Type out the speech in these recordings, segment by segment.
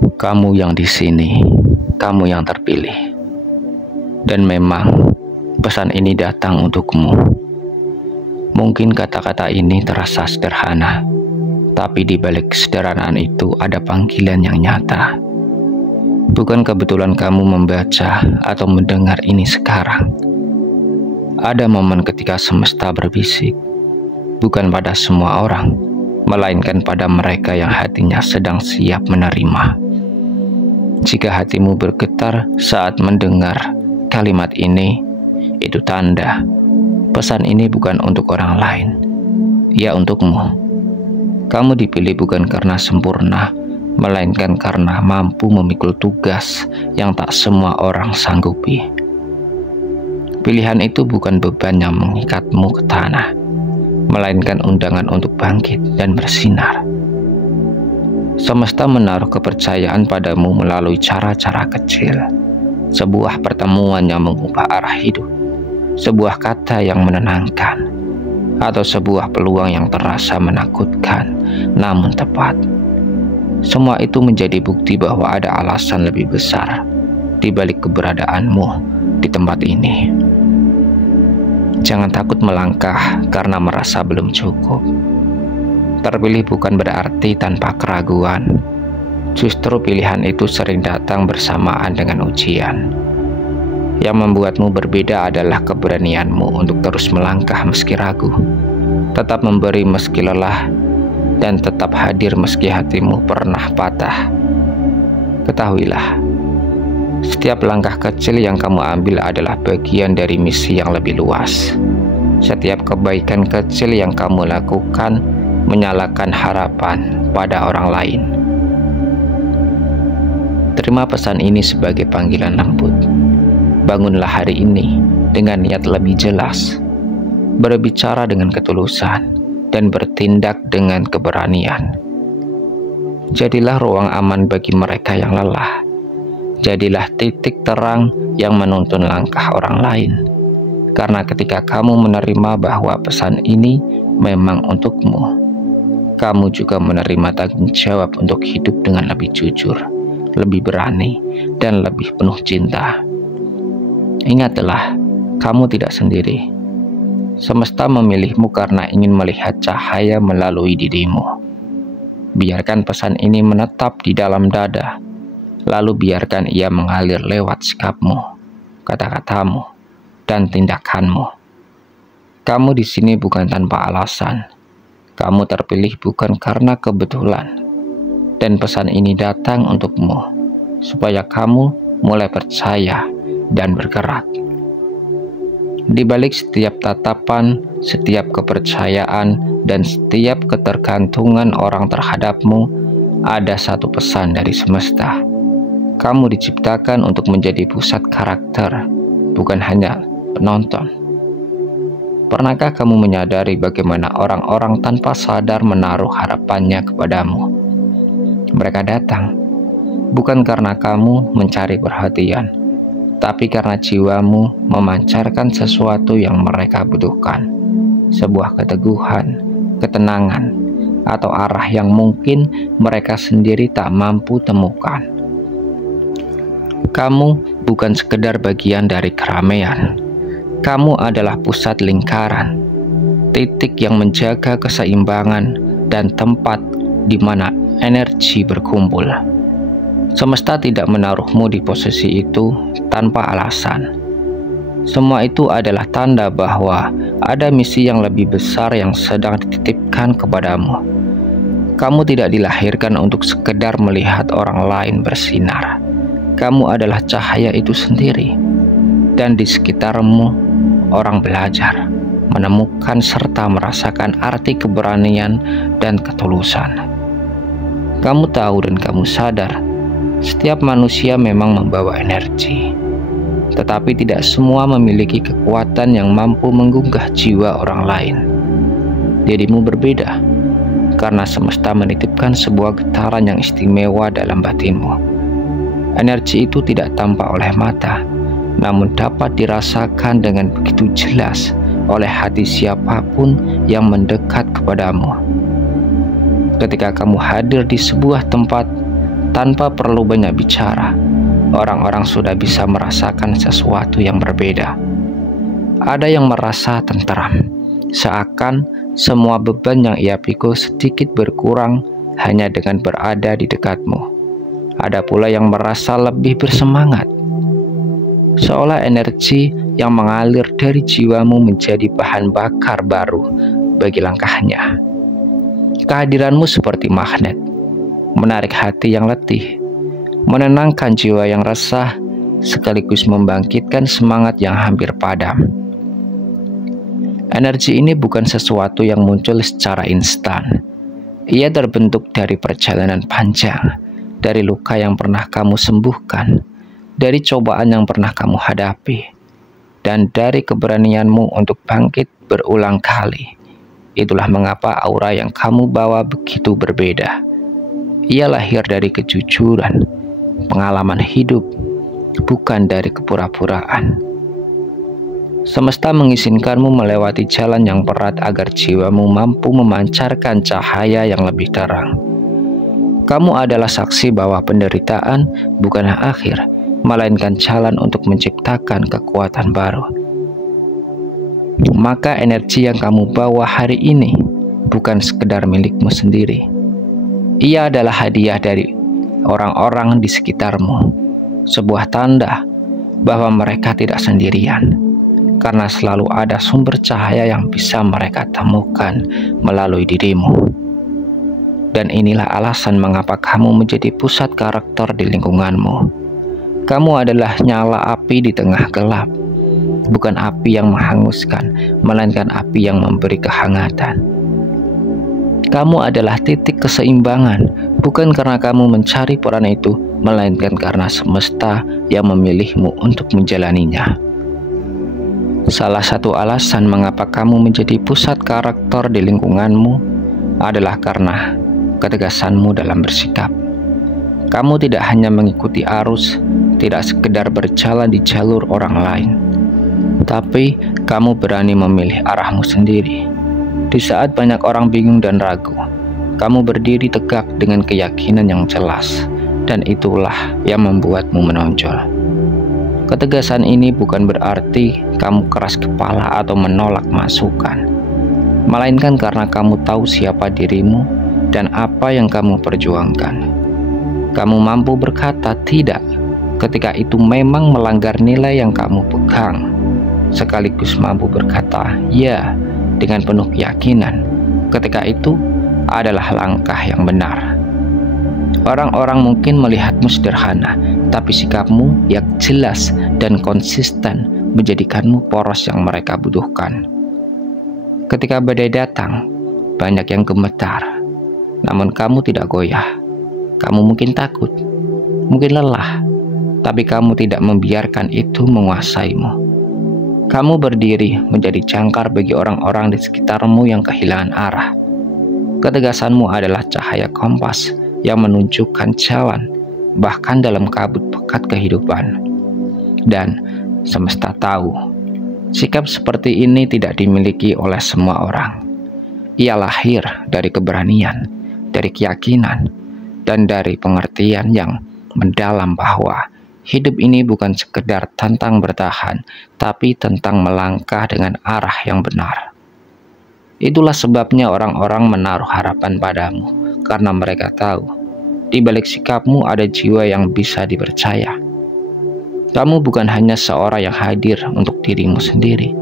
Kamu yang di sini, kamu yang terpilih. Dan memang pesan ini datang untukmu. Mungkin kata-kata ini terasa sederhana, tapi di balik kesederhanaan itu ada panggilan yang nyata. Bukan kebetulan kamu membaca atau mendengar ini sekarang. Ada momen ketika semesta berbisik, bukan pada semua orang, melainkan pada mereka yang hatinya sedang siap menerima. Jika hatimu bergetar saat mendengar kalimat ini, itu tanda pesan ini bukan untuk orang lain, ya untukmu. Kamu dipilih bukan karena sempurna, melainkan karena mampu memikul tugas yang tak semua orang sanggupi. Pilihan itu bukan beban yang mengikatmu ke tanah, melainkan undangan untuk bangkit dan bersinar. Semesta menaruh kepercayaan padamu melalui cara-cara kecil. Sebuah pertemuan yang mengubah arah hidup, sebuah kata yang menenangkan, atau sebuah peluang yang terasa menakutkan namun tepat. Semua itu menjadi bukti bahwa ada alasan lebih besar di balik keberadaanmu di tempat ini. Jangan takut melangkah karena merasa belum cukup. Terpilih bukan berarti tanpa keraguan. Justru pilihan itu sering datang bersamaan dengan ujian. Yang membuatmu berbeda adalah keberanianmu untuk terus melangkah meski ragu, tetap memberi meski lelah, dan tetap hadir meski hatimu pernah patah. Ketahuilah, setiap langkah kecil yang kamu ambil adalah bagian dari misi yang lebih luas. Setiap kebaikan kecil yang kamu lakukan menyalakan harapan pada orang lain. Terima pesan ini sebagai panggilan lembut. Bangunlah hari ini dengan niat lebih jelas, berbicara dengan ketulusan, dan bertindak dengan keberanian. Jadilah ruang aman bagi mereka yang lelah. Jadilah titik terang yang menuntun langkah orang lain. Karena ketika kamu menerima bahwa pesan ini memang untukmu, kamu juga menerima tanggung jawab untuk hidup dengan lebih jujur, lebih berani, dan lebih penuh cinta. Ingatlah, kamu tidak sendiri. Semesta memilihmu karena ingin melihat cahaya melalui dirimu. Biarkan pesan ini menetap di dalam dada, lalu biarkan ia mengalir lewat sikapmu, kata-katamu, dan tindakanmu. Kamu di sini bukan tanpa alasan. Kamu terpilih bukan karena kebetulan. Dan pesan ini datang untukmu, supaya kamu mulai percaya dan bergerak. Di balik setiap tatapan, setiap kepercayaan, dan setiap ketergantungan orang terhadapmu, ada satu pesan dari semesta. Kamu diciptakan untuk menjadi pusat karakter, bukan hanya penonton. Pernahkah kamu menyadari bagaimana orang-orang tanpa sadar menaruh harapannya kepadamu? Mereka datang bukan karena kamu mencari perhatian, tapi karena jiwamu memancarkan sesuatu yang mereka butuhkan. Sebuah keteguhan, ketenangan, atau arah yang mungkin mereka sendiri tak mampu temukan. Kamu bukan sekedar bagian dari keramaian. Kamu adalah pusat lingkaran, titik yang menjaga keseimbangan dan tempat di mana energi berkumpul. Semesta tidak menaruhmu di posisi itu tanpa alasan. Semua itu adalah tanda bahwa ada misi yang lebih besar yang sedang dititipkan kepadamu. Kamu tidak dilahirkan untuk sekedar melihat orang lain bersinar. Kamu adalah cahaya itu sendiri. Dan di sekitarmu, orang belajar, menemukan serta merasakan arti keberanian dan ketulusan. Kamu tahu dan kamu sadar, setiap manusia memang membawa energi, tetapi tidak semua memiliki kekuatan yang mampu menggugah jiwa orang lain. Dirimu berbeda, karena semesta menitipkan sebuah getaran yang istimewa dalam batinmu. Energi itu tidak tampak oleh mata, namun dapat dirasakan dengan begitu jelas oleh hati siapapun yang mendekat kepadamu. Ketika kamu hadir di sebuah tempat, Tanpa perlu banyak bicara, orang-orang sudah bisa merasakan sesuatu yang berbeda. Ada yang merasa tenteram, seakan semua beban yang ia pikul sedikit berkurang hanya dengan berada di dekatmu. Ada pula yang merasa lebih bersemangat, seolah energi yang mengalir dari jiwamu menjadi bahan bakar baru bagi langkahnya. Kehadiranmu seperti magnet, menarik hati yang letih, menenangkan jiwa yang resah, sekaligus membangkitkan semangat yang hampir padam. Energi ini bukan sesuatu yang muncul secara instan. Ia terbentuk dari perjalanan panjang, dari luka yang pernah kamu sembuhkan, dari cobaan yang pernah kamu hadapi, dan dari keberanianmu untuk bangkit berulang kali. Itulah mengapa aura yang kamu bawa begitu berbeda. Ia lahir dari kejujuran, pengalaman hidup, bukan dari kepura-puraan. Semesta mengizinkanmu melewati jalan yang berat agar jiwamu mampu memancarkan cahaya yang lebih terang. Kamu adalah saksi bahwa penderitaan bukanlah akhir, melainkan jalan untuk menciptakan kekuatan baru. Maka energi yang kamu bawa hari ini bukan sekedar milikmu sendiri. Ia adalah hadiah dari orang-orang di sekitarmu, sebuah tanda bahwa mereka tidak sendirian, karena selalu ada sumber cahaya yang bisa mereka temukan melalui dirimu. Dan inilah alasan mengapa kamu menjadi pusat karakter di lingkunganmu. Kamu adalah nyala api di tengah gelap, bukan api yang menghanguskan, melainkan api yang memberi kehangatan. Kamu adalah titik keseimbangan, bukan karena kamu mencari peran itu, melainkan karena semesta yang memilihmu untuk menjalaninya. Salah satu alasan mengapa kamu menjadi pusat karakter di lingkunganmu adalah karena ketegasanmu dalam bersikap. Kamu tidak hanya mengikuti arus, tidak sekedar berjalan di jalur orang lain, tapi kamu berani memilih arahmu sendiri. Di saat banyak orang bingung dan ragu, kamu berdiri tegak dengan keyakinan yang jelas, dan itulah yang membuatmu menonjol. Ketegasan ini bukan berarti kamu keras kepala atau menolak masukan, melainkan karena kamu tahu siapa dirimu dan apa yang kamu perjuangkan. Kamu mampu berkata tidak ketika itu memang melanggar nilai yang kamu pegang, sekaligus mampu berkata ya dengan penuh keyakinan ketika itu adalah langkah yang benar. Orang-orang mungkin melihatmu sederhana, tapi sikapmu yang jelas dan konsisten menjadikanmu poros yang mereka butuhkan. Ketika badai datang, banyak yang gemetar, namun kamu tidak goyah. Kamu mungkin takut, mungkin lelah, tapi kamu tidak membiarkan itu menguasaimu. Kamu berdiri menjadi jangkar bagi orang-orang di sekitarmu yang kehilangan arah. Ketegasanmu adalah cahaya kompas yang menunjukkan jalan, bahkan dalam kabut pekat kehidupan. Dan semesta tahu, sikap seperti ini tidak dimiliki oleh semua orang. Ia lahir dari keberanian, dari keyakinan, dan dari pengertian yang mendalam bahwa hidup ini bukan sekedar tentang bertahan, tapi tentang melangkah dengan arah yang benar. Itulah sebabnya orang-orang menaruh harapan padamu, karena mereka tahu di balik sikapmu ada jiwa yang bisa dipercaya. Kamu bukan hanya seorang yang hadir untuk dirimu sendiri.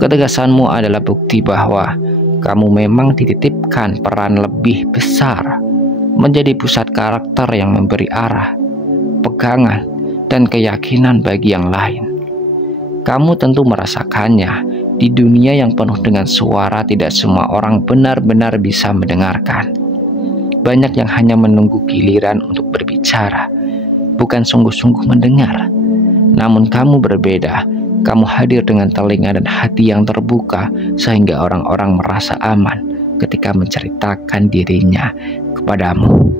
Ketegasanmu adalah bukti bahwa kamu memang dititipkan peran lebih besar, menjadi pusat karakter yang memberi arah, pegangan, dan keyakinan bagi yang lain. Kamu tentu merasakannya. Di dunia yang penuh dengan suara, tidak semua orang benar-benar bisa mendengarkan. Banyak yang hanya menunggu giliran untuk berbicara, bukan sungguh-sungguh mendengar. Namun kamu berbeda. Kamu hadir dengan telinga dan hati yang terbuka, sehingga orang-orang merasa aman ketika menceritakan dirinya kepadamu.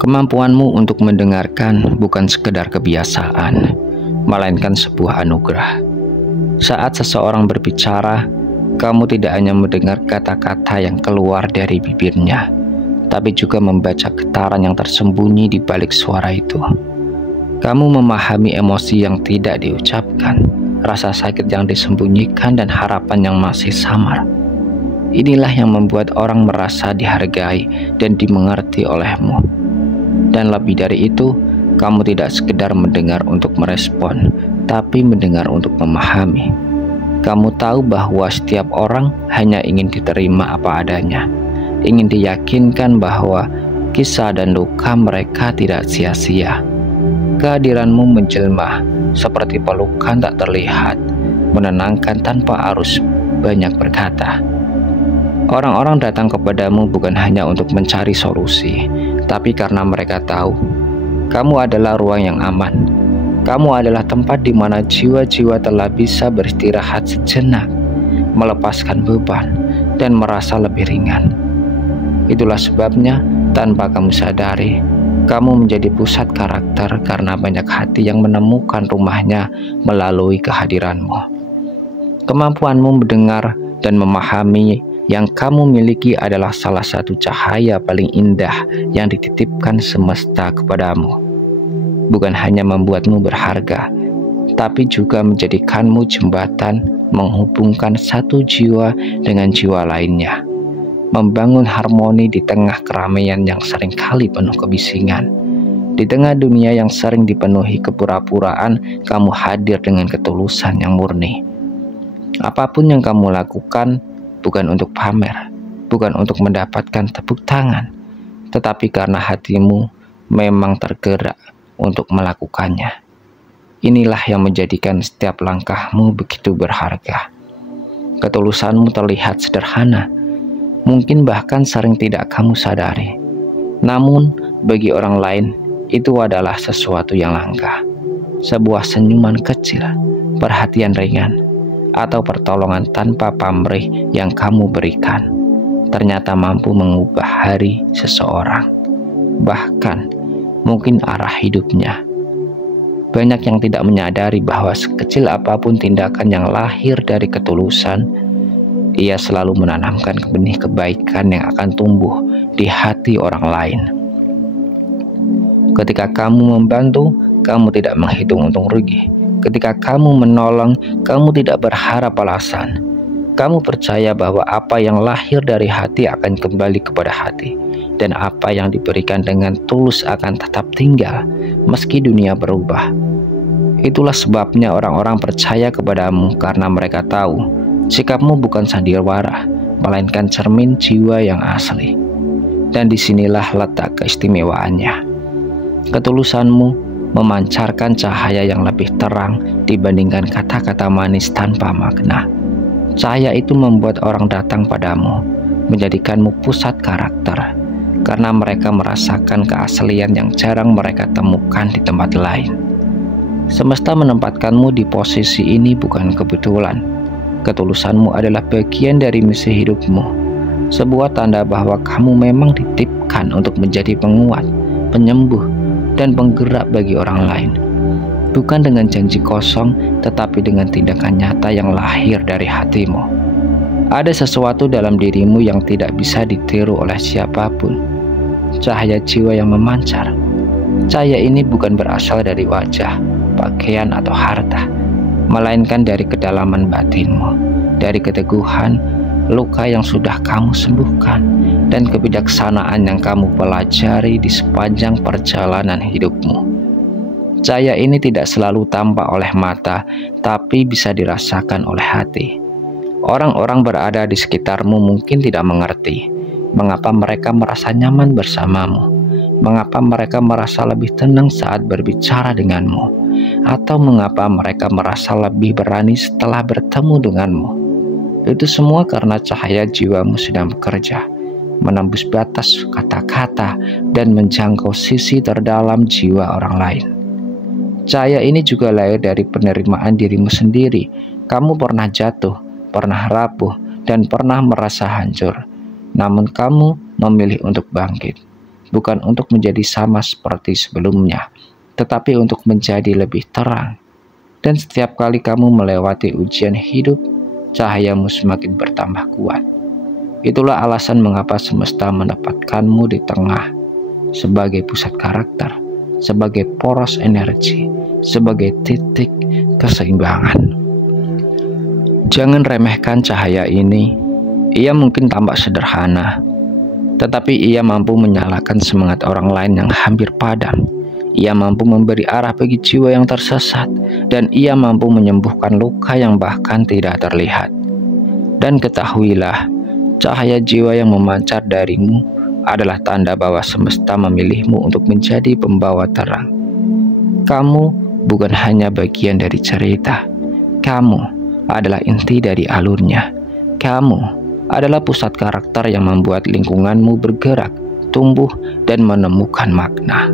Kemampuanmu untuk mendengarkan bukan sekedar kebiasaan, melainkan sebuah anugerah. Saat seseorang berbicara, kamu tidak hanya mendengar kata-kata yang keluar dari bibirnya, tapi juga membaca getaran yang tersembunyi di balik suara itu. Kamu memahami emosi yang tidak diucapkan, rasa sakit yang disembunyikan, dan harapan yang masih samar. Inilah yang membuat orang merasa dihargai dan dimengerti olehmu. Dan lebih dari itu, kamu tidak sekedar mendengar untuk merespon, tapi mendengar untuk memahami. Kamu tahu bahwa setiap orang hanya ingin diterima apa adanya, ingin diyakinkan bahwa kisah dan luka mereka tidak sia-sia. Kehadiranmu menjelma seperti pelukan tak terlihat, menenangkan tanpa harus banyak berkata. Orang-orang datang kepadamu bukan hanya untuk mencari solusi, tapi karena mereka tahu kamu adalah ruang yang aman. Kamu adalah tempat di mana jiwa-jiwa telah bisa beristirahat sejenak, melepaskan beban, dan merasa lebih ringan. Itulah sebabnya, tanpa kamu sadari, kamu menjadi pusat karakter karena banyak hati yang menemukan rumahnya melalui kehadiranmu. Kemampuanmu mendengar dan memahami yang kamu miliki adalah salah satu cahaya paling indah yang dititipkan semesta kepadamu. Bukan hanya membuatmu berharga, tapi juga menjadikanmu jembatan menghubungkan satu jiwa dengan jiwa lainnya. Membangun harmoni di tengah keramaian yang seringkali penuh kebisingan. Di tengah dunia yang sering dipenuhi kepura-puraan, kamu hadir dengan ketulusan yang murni. Apapun yang kamu lakukan bukan untuk pamer, bukan untuk mendapatkan tepuk tangan, tetapi karena hatimu memang tergerak untuk melakukannya. Inilah yang menjadikan setiap langkahmu begitu berharga. Ketulusanmu terlihat sederhana, mungkin bahkan sering tidak kamu sadari. Namun, bagi orang lain, itu adalah sesuatu yang langka. Sebuah senyuman kecil, perhatian ringan, atau pertolongan tanpa pamrih yang kamu berikan, ternyata mampu mengubah hari seseorang, bahkan mungkin arah hidupnya. Banyak yang tidak menyadari bahwa sekecil apapun tindakan yang lahir dari ketulusan, ia selalu menanamkan benih kebaikan yang akan tumbuh di hati orang lain. Ketika kamu membantu, kamu tidak menghitung untung rugi. Ketika kamu menolong, kamu tidak berharap balasan. Kamu percaya bahwa apa yang lahir dari hati akan kembali kepada hati, dan apa yang diberikan dengan tulus akan tetap tinggal meski dunia berubah. Itulah sebabnya orang-orang percaya kepadamu, karena mereka tahu sikapmu bukan sandiwara, melainkan cermin jiwa yang asli. Dan disinilah letak keistimewaannya. Ketulusanmu memancarkan cahaya yang lebih terang dibandingkan kata-kata manis tanpa makna. Cahaya itu membuat orang datang padamu, menjadikanmu pusat karakter, karena mereka merasakan keaslian yang jarang mereka temukan di tempat lain. Semesta menempatkanmu di posisi ini bukan kebetulan. Ketulusanmu adalah bagian dari misi hidupmu, sebuah tanda bahwa kamu memang dititipkan untuk menjadi penguat, penyembuh, dan penggerak bagi orang lain. Bukan dengan janji kosong, tetapi dengan tindakan nyata yang lahir dari hatimu. Ada sesuatu dalam dirimu yang tidak bisa ditiru oleh siapapun. Cahaya jiwa yang memancar. Cahaya ini bukan berasal dari wajah, pakaian, atau harta, melainkan dari kedalaman batinmu, dari keteguhan, luka yang sudah kamu sembuhkan, dan kebijaksanaan yang kamu pelajari di sepanjang perjalanan hidupmu. Cahaya ini tidak selalu tampak oleh mata, tapi bisa dirasakan oleh hati. Orang-orang berada di sekitarmu mungkin tidak mengerti mengapa mereka merasa nyaman bersamamu, mengapa mereka merasa lebih tenang saat berbicara denganmu, atau mengapa mereka merasa lebih berani setelah bertemu denganmu. Itu semua karena cahaya jiwamu sedang bekerja, menembus batas kata-kata dan menjangkau sisi terdalam jiwa orang lain. Cahaya ini juga lahir dari penerimaan dirimu sendiri. Kamu pernah jatuh, pernah rapuh, dan pernah merasa hancur. Namun kamu memilih untuk bangkit, bukan untuk menjadi sama seperti sebelumnya, tetapi untuk menjadi lebih terang. Dan setiap kali kamu melewati ujian hidup, cahayamu semakin bertambah kuat. Itulah alasan mengapa semesta menempatkanmu di tengah, sebagai pusat karakter, sebagai poros energi, sebagai titik keseimbangan. Jangan remehkan cahaya ini. Ia mungkin tampak sederhana, tetapi ia mampu menyalakan semangat orang lain yang hampir padam. Ia mampu memberi arah bagi jiwa yang tersesat, dan ia mampu menyembuhkan luka yang bahkan tidak terlihat. Dan ketahuilah, cahaya jiwa yang memancar darimu adalah tanda bahwa semesta memilihmu untuk menjadi pembawa terang. Kamu bukan hanya bagian dari cerita, kamu adalah inti dari alurnya. Kamu adalah pusat karakter yang membuat lingkunganmu bergerak, tumbuh, dan menemukan makna.